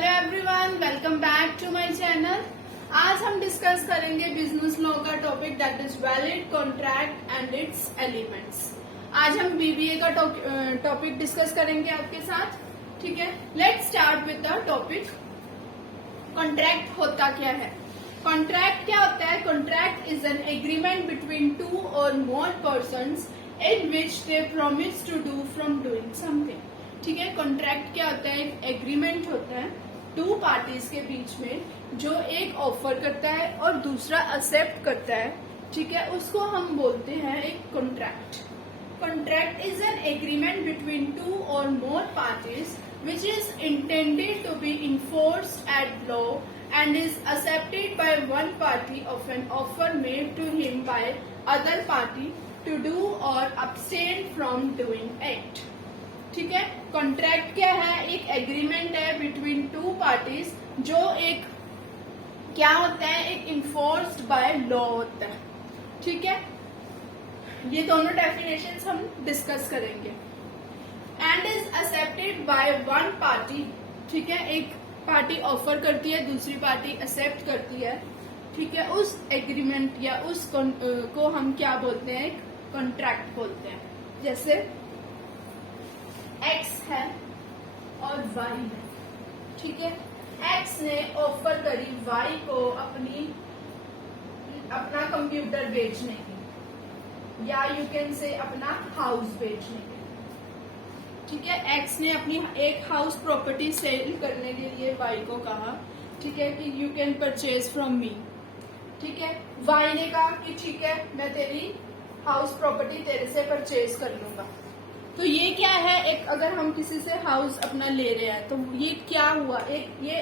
Hello everyone, welcome back to my channel. आज हम discuss करेंगे बिजनेस लॉ का topic that is valid contract and its elements. आज हम बीबीए का टॉपिक डिस्कस करेंगे आपके साथ। ठीक है, let's start with the topic. Contract होता क्या है? कॉन्ट्रैक्ट क्या होता है? Contract is an agreement between two or more persons in which they promise to do from doing something. ठीक है, कॉन्ट्रैक्ट क्या होता है? एक एग्रीमेंट होता है टू पार्टीज के बीच में, जो एक ऑफर करता है और दूसरा एक्सेप्ट करता है। ठीक है, उसको हम बोलते हैं एक contract. Contract is an agreement between two or more parties which is intended to be enforced at law and is accepted by one party of an offer made to him by other party to do or abstain from doing it। ठीक है, contract क्या है? एक agreement है between two parties, जो एक क्या होता है? एक इन्फोर्स्ड बाय लॉ होता है। ठीक है, ये दोनों डेफिनेशंस हम डिस्कस करेंगे। And is accepted by one party. ठीक है, एक पार्टी ऑफर करती है, दूसरी पार्टी एक्सेप्ट करती है। ठीक है, उस एग्रीमेंट या उस को हम क्या बोलते हैं? कॉन्ट्रैक्ट बोलते हैं। जैसे एक्स है और वाई है। ठीक है, एक्स ने ऑफर करी वाई को अपना कंप्यूटर बेचने की, या यू कैन से अपना हाउस बेचने की। ठीक है, एक्स ने अपनी एक हाउस प्रॉपर्टी सेल करने के लिए वाई को कहा, ठीक है, कि you can purchase from me. ठीक है, वाई ने कहा कि ठीक है, मैं तेरी हाउस प्रॉपर्टी तेरे से परचेज कर लूंगा। तो ये क्या है? एक अगर हम किसी से हाउस अपना ले रहे हैं तो ये क्या हुआ? एक ये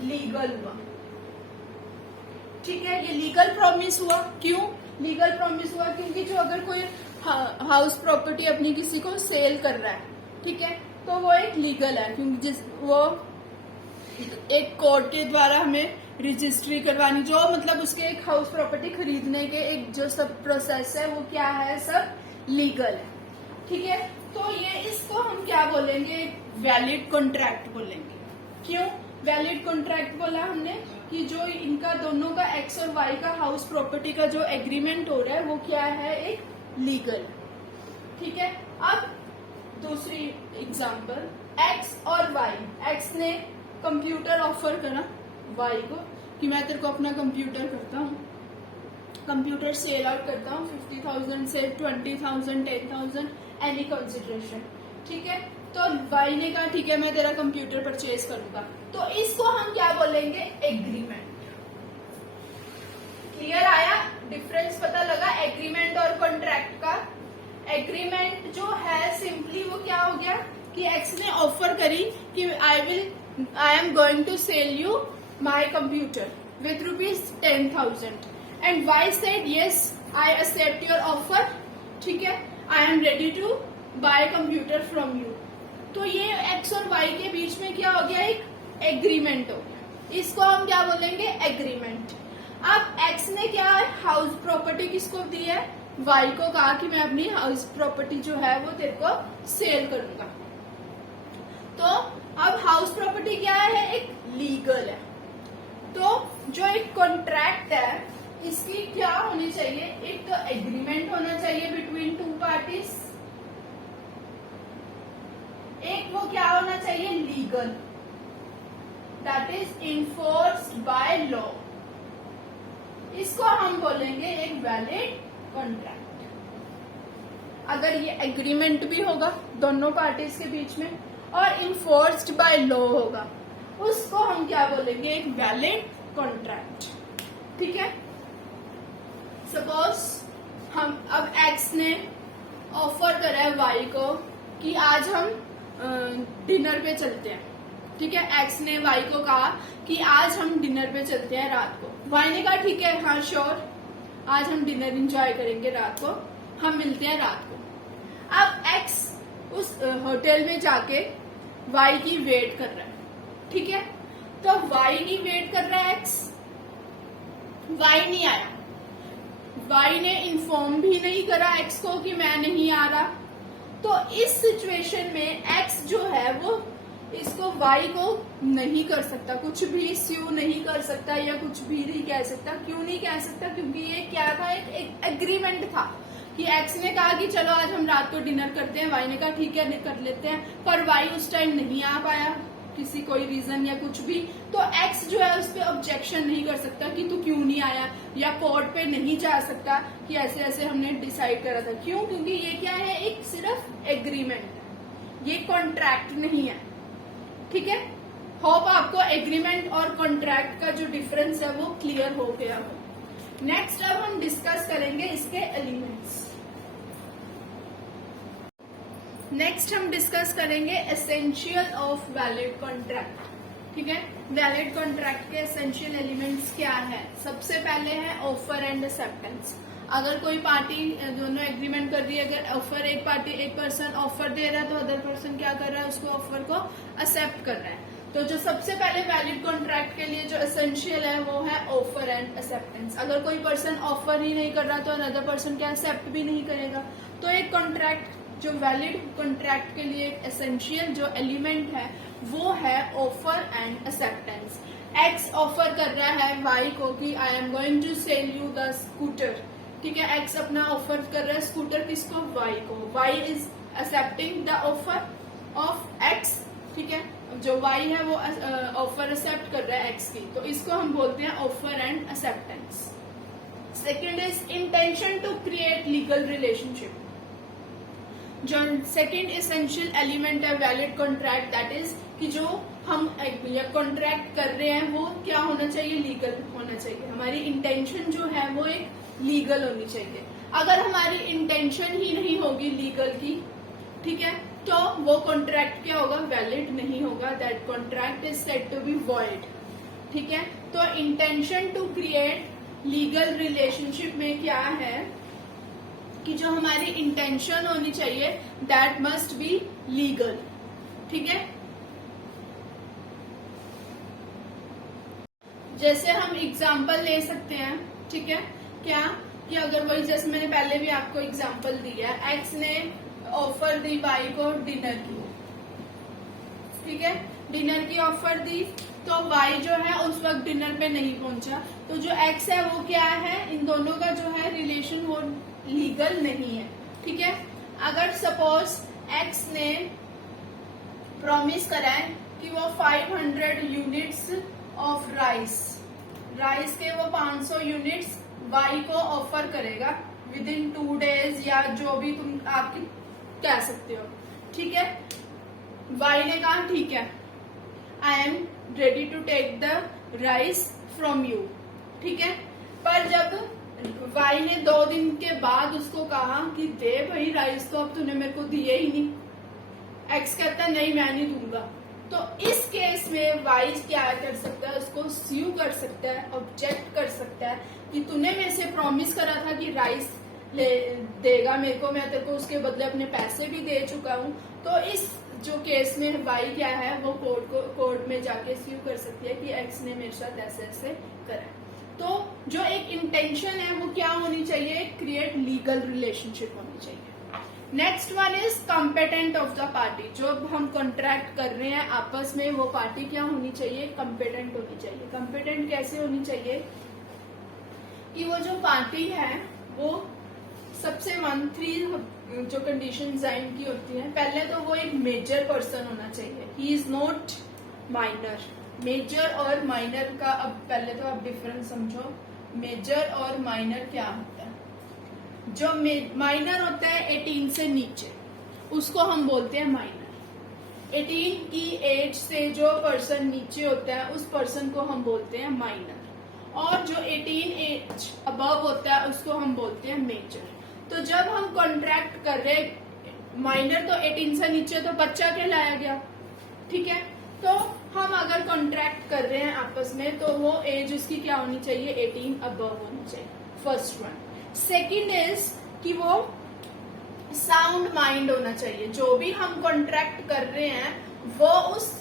लीगल हुआ। ठीक है, ये लीगल प्रॉमिस हुआ। क्यों लीगल प्रॉमिस हुआ? क्योंकि जो अगर कोई हाउस प्रॉपर्टी अपनी किसी को सेल कर रहा है, ठीक है, तो वो एक लीगल है, क्योंकि वो एक कोर्ट के द्वारा हमें रजिस्ट्री करवानी, जो मतलब उसके एक हाउस प्रॉपर्टी खरीदने के एक जो सब प्रोसेस है वो क्या है? सब लीगल है। ठीक है, तो ये इसको हम क्या बोलेंगे? वैलिड कॉन्ट्रैक्ट बोलेंगे। क्यों वैलिड कॉन्ट्रैक्ट बोला हमने? कि जो इनका दोनों का एक्स और वाई का हाउस प्रॉपर्टी का जो एग्रीमेंट हो रहा है वो क्या है? एक लीगल। ठीक है, अब दूसरी एग्जाम्पल, एक्स और वाई। एक्स ने कंप्यूटर ऑफर करा वाई को कि मैं तेरे को अपना कंप्यूटर करता हूँ, कंप्यूटर सेल आउट करता हूँ 50,000 से 20,000 10,000 एनी कंसिडरेशन। ठीक है, तो वाई ने कहा ठीक है, मैं तेरा कंप्यूटर परचेज करूंगा। तो इसको हम क्या बोलेंगे? एग्रीमेंट। क्लियर आया? डिफरेंस पता लगा एग्रीमेंट और कॉन्ट्रैक्ट का? एग्रीमेंट जो है सिंपली वो क्या हो गया कि एक्स ने ऑफर करी कि I am going to sell you my computer with ₹10,000 and Y said yes I accept your offer. ठीक है, I am ready to buy computer from you. तो ये एक्स और वाई के बीच में क्या हो गया? एक एग्रीमेंट हो गया। इसको हम क्या बोलेंगे? एग्रीमेंट। अब एक्स ने क्या हाउस प्रॉपर्टी किसको दी है? वाई को कहा कि मैं अपनी हाउस प्रॉपर्टी जो है वो तेरे को सेल करूंगा। तो अब हाउस प्रॉपर्टी क्या है? एक लीगल है। तो जो एक कॉन्ट्रैक्ट है इसकी क्या होनी चाहिए? एक एग्रीमेंट होना चाहिए बिटवीन टू पार्टीज। एक वो क्या होना चाहिए? Legal, that is enforced by law. इसको हम बोलेंगे एक वैलिड कॉन्ट्रैक्ट। अगर ये एग्रीमेंट भी होगा दोनों पार्टीज के बीच में और इन्फोर्स्ड बाय लॉ होगा, उसको हम क्या बोलेंगे? एक वैलिड कॉन्ट्रैक्ट। ठीक है, सपोज हम अब एक्स ने ऑफर करा है वाई को कि आज हम डिनर पे चलते हैं। ठीक है, एक्स ने वाई को कहा कि आज हम डिनर पे चलते हैं रात को। वाई ने कहा ठीक है, हाँ श्योर, आज हम डिनर एंजॉय करेंगे रात को, हम मिलते हैं रात को। अब एक्स उस होटल में जाके वाई की वेट कर रहा है। ठीक है, तो वाई नहीं वेट कर रहा है एक्स, वाई नहीं आया, वाई ने इन्फॉर्म भी नहीं करा एक्स को कि मैं नहीं आ रहा। तो इस सिचुएशन में एक्स जो है वो इसको वाई को नहीं कर सकता, कुछ भी स्यू नहीं कर सकता या कुछ भी नहीं कह सकता। क्यों नहीं कह सकता? क्योंकि ये क्या था, एक एग्रीमेंट था कि एक्स ने कहा कि चलो आज हम रात को डिनर करते हैं, वाई ने कहा ठीक है कर लेते हैं, पर वाई उस टाइम नहीं आ पाया, किसी कोई रीजन या कुछ भी, तो एक्स जो है उस पर ऑब्जेक्शन नहीं कर सकता कि तू क्यों नहीं आया, या कोर्ट पे नहीं जा सकता कि ऐसे ऐसे हमने डिसाइड करा था। क्यों? क्योंकि ये क्या है, एक सिर्फ एग्रीमेंट है, ये कॉन्ट्रैक्ट नहीं है। ठीक है, होप आपको एग्रीमेंट और कॉन्ट्रैक्ट का जो डिफरेंस है वो क्लियर हो गया हो। नेक्स्ट अब हम डिस्कस करेंगे इसके एलिमेंट्स। नेक्स्ट हम डिस्कस करेंगे एसेंशियल ऑफ वैलिड कॉन्ट्रैक्ट। ठीक है, वैलिड कॉन्ट्रैक्ट के एसेंशियल एलिमेंट्स क्या है? सबसे पहले है ऑफर एंड एक्सेप्टेंस। अगर कोई पार्टी दोनों एग्रीमेंट कर रही है, अगर ऑफर एक पर्सन ऑफर दे रहा है तो अदर पर्सन क्या कर रहा है, उसको ऑफर को एक्सेप्ट कर रहा है। तो जो सबसे पहले वैलिड कॉन्ट्रैक्ट के लिए जो एसेंशियल है वो है ऑफर एंड एक्सेप्टेंस। अगर कोई पर्सन ऑफर ही नहीं कर रहा तो अदर पर्सन क्या एक्सेप्ट भी नहीं करेगा। तो एक कॉन्ट्रैक्ट जो वैलिड कॉन्ट्रैक्ट के लिए एसेंशियल जो एलिमेंट है वो है offer and acceptance. X offer कर रहा है वाई को कि I am going to sell you the scooter. ठीक है, एक्स अपना ऑफर कर रहा है स्कूटर किसको, वाई को। Y is accepting the offer of X. ठीक है, जो वाई है वो ऑफर एक्सेप्ट कर रहा है एक्स की, तो इसको हम बोलते हैं offer and acceptance. Second is intention to create legal relationship. जो सेकेंड एसेंशियल एलिमेंट है वैलिड कॉन्ट्रैक्ट, दैट इज कि जो हम कॉन्ट्रैक्ट कर रहे हैं वो क्या होना चाहिए, लीगल होना चाहिए। हमारी इंटेंशन जो है वो एक लीगल होनी चाहिए। अगर हमारी इंटेंशन ही नहीं होगी लीगल की, ठीक है, तो वो कॉन्ट्रैक्ट क्या होगा, वैलिड नहीं होगा। That contract is said to be void. ठीक है, तो intention to create legal relationship में क्या है कि जो हमारी इंटेंशन होनी चाहिए दैट मस्ट बी लीगल। ठीक है, जैसे हम एग्जाम्पल ले सकते हैं। ठीक है, क्या कि अगर वही जैसे मैंने पहले भी आपको एग्जाम्पल दिया, एक्स ने ऑफर दी वाई को डिनर की। ठीक है, डिनर की ऑफर दी तो वाई जो है उस वक्त डिनर पे नहीं पहुंचा, तो जो एक्स है वो क्या है, इन दोनों का जो है रिलेशन वो लीगल नहीं है। ठीक है, अगर सपोज एक्स ने प्रॉमिस करा है कि वो 500 यूनिट्स ऑफ राइस के वो 500 यूनिट्स वाई को ऑफर करेगा विद इन 2 days या जो भी तुम आपकी कह सकते हो। ठीक है, वाई ने कहा ठीक है, I am ready to take the rice from you. ठीक है, पर जब वाई ने 2 दिन के बाद उसको कहा कि दे भाई राइस, तो अब तूने मेरे को दिए ही नहीं, एक्स कहता है नहीं मैं नहीं दूंगा, तो इस केस में वाई क्या कर सकता है, उसको स्यू कर सकता है, ऑब्जेक्ट कर सकता है कि तूने मेरे से प्रॉमिस करा था कि राइस ले देगा मेरे को, मैं तेरे को उसके बदले अपने पैसे भी दे चुका हूँ। तो इस जो केस में वाई क्या है वो कोर्ट में जाके स्यू कर सकती है कि एक्स ने मेरे साथ ऐसे ऐसे करा। तो जो एक इंटेंशन है वो क्या होनी चाहिए, क्रिएट लीगल रिलेशनशिप होनी चाहिए। Next one is competent of the party. जो हम कॉन्ट्रैक्ट कर रहे हैं आपस में वो पार्टी क्या होनी चाहिए, कॉम्पिटेंट होनी चाहिए। कॉम्पिटेंट कैसे होनी चाहिए कि वो जो पार्टी है वो सबसे 1-3 जो कंडीशन साइन की होती है, पहले तो वो एक मेजर पर्सन होना चाहिए, he is not minor. Major और माइनर का अब पहले तो आप डिफरेंस समझो। मेजर और माइनर क्या होता है, जो माइनर होता है 18 से नीचे उसको हम बोलते हैं माइनर। 18 की एज से जो पर्सन नीचे होता है उस पर्सन को हम बोलते हैं माइनर, और जो 18 एज अबव होता है उसको हम बोलते हैं मेजर। तो जब हम कॉन्ट्रैक्ट कर रहे, माइनर तो 18 से नीचे तो बच्चा कहलाया गया। ठीक है, तो हम अगर कॉन्ट्रैक्ट कर रहे हैं आपस में तो वो एज उसकी क्या होनी चाहिए, 18 अबव होनी चाहिए, फर्स्ट वन। सेकंड इज कि वो साउंड माइंड होना चाहिए। जो भी हम कॉन्ट्रैक्ट कर रहे हैं वो उस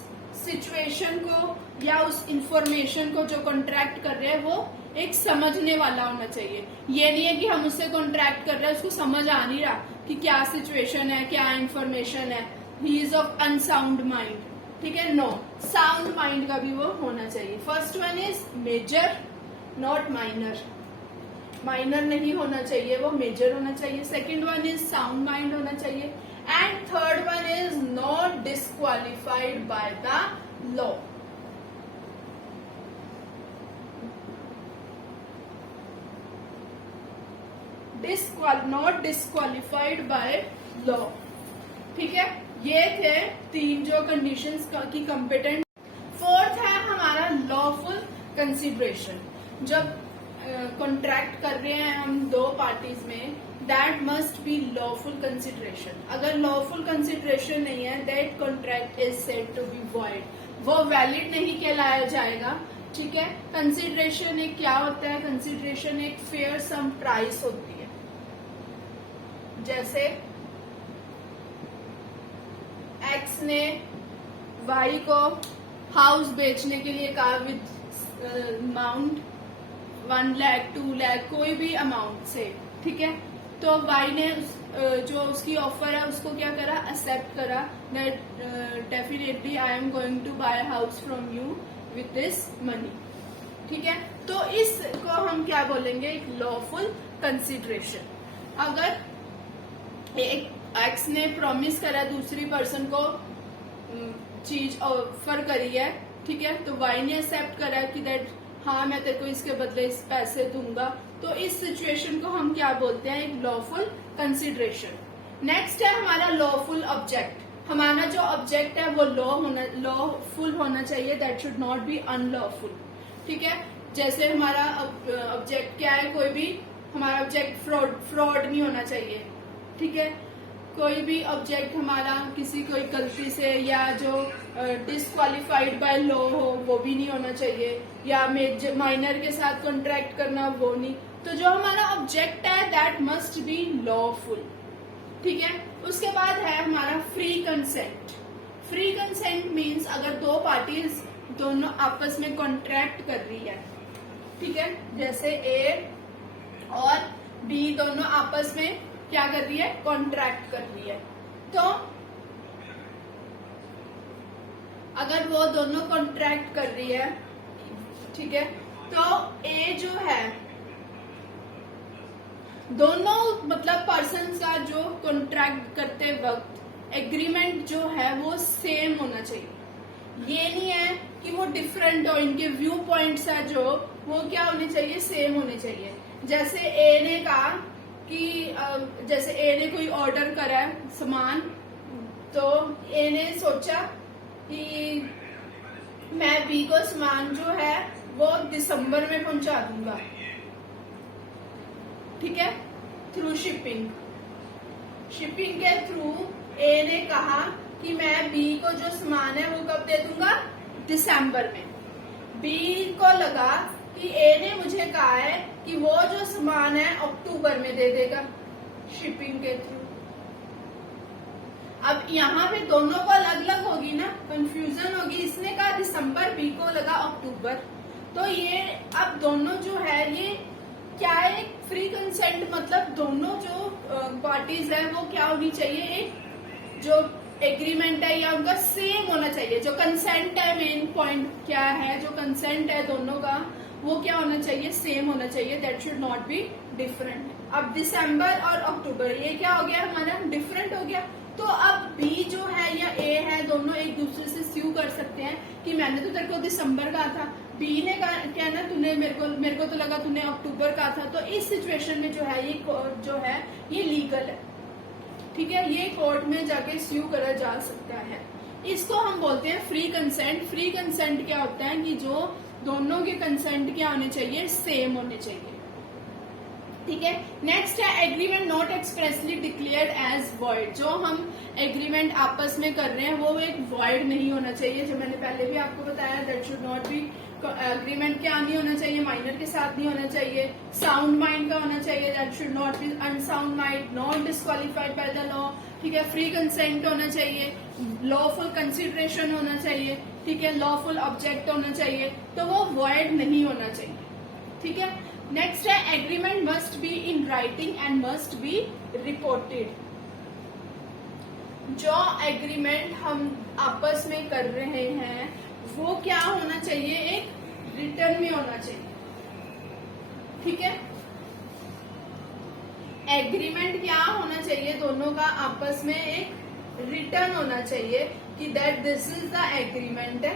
सिचुएशन को या उस इंफॉर्मेशन को जो कॉन्ट्रैक्ट कर रहे हैं वो एक समझने वाला होना चाहिए। ये नहीं है कि हम उससे कॉन्ट्रैक्ट कर रहे हैं उसको समझ आ नहीं रहा कि क्या सिचुएशन है, क्या इंफॉर्मेशन है, he is of unsound mind. ठीक है। नो, साउंड माइंड का भी वो होना चाहिए। First one is major not minor, minor नहीं होना चाहिए, वो मेजर होना चाहिए। Second one is sound mind होना चाहिए। And third one is not disqualified by the law. Not disqualified by law, ठीक है। ये थे तीन जो कंडीशंस की कॉम्पिटेंट। फोर्थ है हमारा लॉफुल कंसिडरेशन। जब कॉन्ट्रैक्ट कर रहे हैं हम दो पार्टीज में, that must be lawful consideration. अगर लॉफुल कंसिडरेशन नहीं है, that contract is said to be void, वो वैलिड नहीं कहलाया जाएगा, ठीक है। कंसिडरेशन एक क्या होता है? कंसिडरेशन एक फेयर सम प्राइस होती है। जैसे एक्स ने वाई को हाउस बेचने के लिए कहा विद अमाउंट 1 लाख 2 लाख कोई भी अमाउंट से, ठीक है। तो वाई ने जो उसकी ऑफर है उसको क्या करा? एक्सेप्ट करा, that definitely I am going to buy house from you with this money, ठीक है। तो इसको हम क्या बोलेंगे? एक लॉफुल कंसिडरेशन। अगर एक एक्स ने प्रॉमिस करा दूसरी पर्सन को चीज ऑफर करी है, ठीक है, तो वाई ने एक्सेप्ट करा कि दैट हाँ मैं तेरे को इसके बदले इस पैसे दूंगा, तो इस सिचुएशन को हम क्या बोलते हैं? एक लॉफुल कंसिडरेशन। नेक्स्ट है हमारा लॉफुल ऑब्जेक्ट। हमारा जो ऑब्जेक्ट है वो लॉफुल होना चाहिए, that should not be unlawful, ठीक है। जैसे हमारा ऑब्जेक्ट क्या है? कोई भी हमारा ऑब्जेक्ट फ्रॉड नहीं होना चाहिए, ठीक है। कोई भी ऑब्जेक्ट हमारा किसी कोई गलती से या जो डिस्क्वालिफाइड बाय लॉ हो वो भी नहीं होना चाहिए, या माइनर के साथ कॉन्ट्रैक्ट करना वो नहीं। तो जो हमारा ऑब्जेक्ट है दैट मस्ट बी लॉफुल, ठीक है। उसके बाद है हमारा free consent. Free consent means अगर दो पार्टीज दोनों आपस में कॉन्ट्रैक्ट कर रही है, ठीक है, जैसे ए और बी दोनों आपस में क्या कर रही है? कॉन्ट्रैक्ट कर रही है। तो अगर वो दोनों कॉन्ट्रैक्ट कर रही है, ठीक है, तो ए जो है दोनों मतलब पर्सन का जो कॉन्ट्रैक्ट करते वक्त एग्रीमेंट जो है वो सेम होना चाहिए। ये नहीं है कि वो डिफरेंट हो, इनके व्यू पॉइंट्स है जो वो क्या होने चाहिए? सेम होने चाहिए। जैसे ए ने कहा कि जैसे ए ने कोई ऑर्डर करा है सामान, तो ए ने सोचा कि मैं बी को सामान जो है वो दिसंबर में पहुंचा दूंगा, ठीक है, थ्रू शिपिंग। शिपिंग के थ्रू ए ने कहा कि मैं बी को जो सामान है वो कब दे दूंगा? दिसंबर में। बी को लगा कि ए ने मुझे कहा है कि वो जो सामान है अक्टूबर में दे देगा शिपिंग के थ्रू। अब यहाँ पे दोनों को अलग अलग होगी ना, कंफ्यूजन होगी। इसने कहा दिसंबर, बी को लगा अक्टूबर। तो ये अब दोनों जो है ये क्या है? फ्री कंसेंट मतलब दोनों जो पार्टीज है वो क्या होनी चाहिए? एक जो एग्रीमेंट है या उनका सेम होना चाहिए। जो कंसेंट है, मेन पॉइंट क्या है? जो कंसेंट है दोनों का वो क्या होना चाहिए? सेम होना चाहिए, that should not be different. अब दिसंबर और अक्टूबर ये क्या हो गया? हमारा डिफरेंट हो गया। तो अब बी जो है या ए है दोनों एक दूसरे से स्यू कर सकते हैं कि मैंने तो तेरे को दिसंबर कहा था, बी ने क्या ना तूने मेरे को तो लगा तूने अक्टूबर कहा था। तो इस सिचुएशन में जो है ये जो है ये लीगल है, ठीक है, ये कोर्ट में जाके स्यू करा जा सकता है। इसको हम बोलते हैं फ्री कंसेंट। फ्री कंसेंट क्या होता है कि जो दोनों के कंसेंट क्या होने चाहिए? सेम होने चाहिए, ठीक है। नेक्स्ट है agreement not expressly declared as void. जो हम एग्रीमेंट आपस में कर रहे हैं वो एक वॉइड नहीं होना चाहिए। जो मैंने पहले भी आपको बताया, that should not be agreement क्या नहीं होना चाहिए? माइनर के साथ नहीं होना चाहिए। साउंड माइंड का होना चाहिए, that should not be unsound mind, not disqualified by the law, ठीक है। फ्री कंसेंट होना चाहिए, लॉफुल कंसिडरेशन होना चाहिए, ठीक है, लॉफुल ऑब्जेक्ट होना चाहिए, तो वो वॉइड नहीं होना चाहिए, ठीक है। नेक्स्ट है agreement must be in writing and must be reported. जो एग्रीमेंट हम आपस में कर रहे हैं वो क्या होना चाहिए, एक रिटर्न में होना चाहिए। ठीक है, एग्रीमेंट क्या होना चाहिए, दोनों का आपस में एक रिटर्न होना चाहिए कि that this is the agreement है,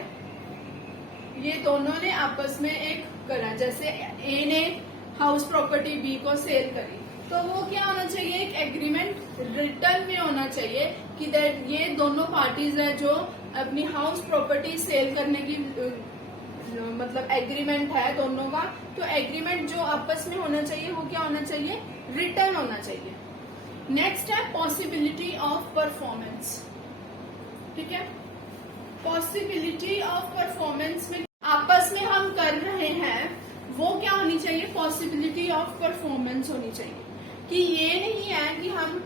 ये दोनों ने आपस में एक करा। जैसे ए ने हाउस प्रॉपर्टी बी को सेल करी तो वो क्या होना चाहिए, एक एग्रीमेंट रिटर्न में होना चाहिए कि दैट ये दोनों पार्टीज है जो अपनी हाउस प्रॉपर्टी सेल करने की मतलब एग्रीमेंट है दोनों का, तो एग्रीमेंट जो आपस में होना चाहिए वो क्या होना चाहिए, रिटर्न होना चाहिए। नेक्स्ट है पॉसिबिलिटी ऑफ परफॉर्मेंस। ठीक है, पॉसिबिलिटी ऑफ परफॉर्मेंस में आपस में हम कर रहे हैं वो क्या होनी चाहिए, पॉसिबिलिटी ऑफ परफॉर्मेंस होनी चाहिए कि ये नहीं है कि हम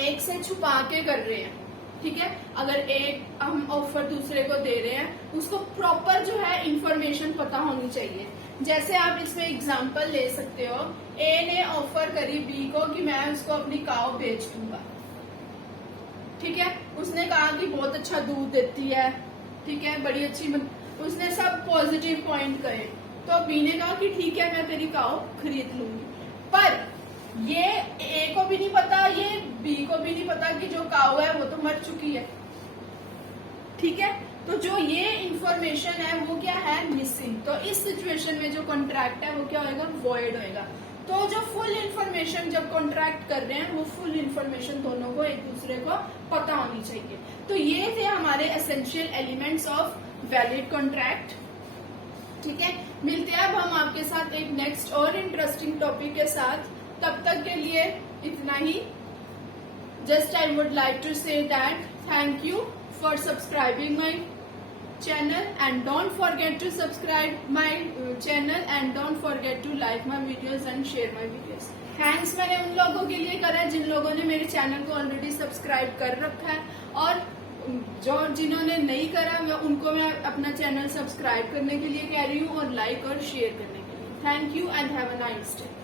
एक से छुपा के कर रहे हैं। ठीक है, अगर एक हम ऑफर दूसरे को दे रहे हैं उसको प्रॉपर जो है इंफॉर्मेशन पता होनी चाहिए। जैसे आप इसमें एग्जांपल ले सकते हो, ए ने ऑफर करी बी को कि मैं उसको अपनी काव बेच दूंगा। ठीक है, उसने कहा कि बहुत अच्छा दूध देती है, ठीक है, बड़ी अच्छी, उसने सब पॉजिटिव पॉइंट कहे, तो बी ने कहा कि ठीक है मैं तेरी काव खरीद लूंगी। पर ये ए को भी नहीं पता, ये बी को भी नहीं पता कि जो काव है वो तो मर चुकी है। ठीक है, तो जो ये इंफॉर्मेशन है वो क्या है, मिसिंग। तो इस सिचुएशन में जो कॉन्ट्रैक्ट है वो क्या होएगा, वॉइड होएगा। तो जो फुल इंफॉर्मेशन जब कॉन्ट्रैक्ट कर रहे हैं वो फुल इंफॉर्मेशन दोनों को एक दूसरे को पता होनी चाहिए। तो ये थे हमारे essential elements of valid contract. ठीक है, मिलते हैं अब हम आपके साथ एक नेक्स्ट और इंटरेस्टिंग टॉपिक के साथ। तब तक के लिए इतना ही। Just I would like to say that thank you for subscribing my channel and don't forget to subscribe my channel and don't forget to like my videos and share my videos. Thanks मैंने उन लोगों के लिए करा है जिन लोगों ने मेरे चैनल को ऑलरेडी सब्सक्राइब कर रखा है, और जो जिन्होंने नहीं करा मैं उनको मैं अपना चैनल सब्सक्राइब करने के लिए कह रही हूँ और लाइक और शेयर करने के लिए। Thank you and have a nice day.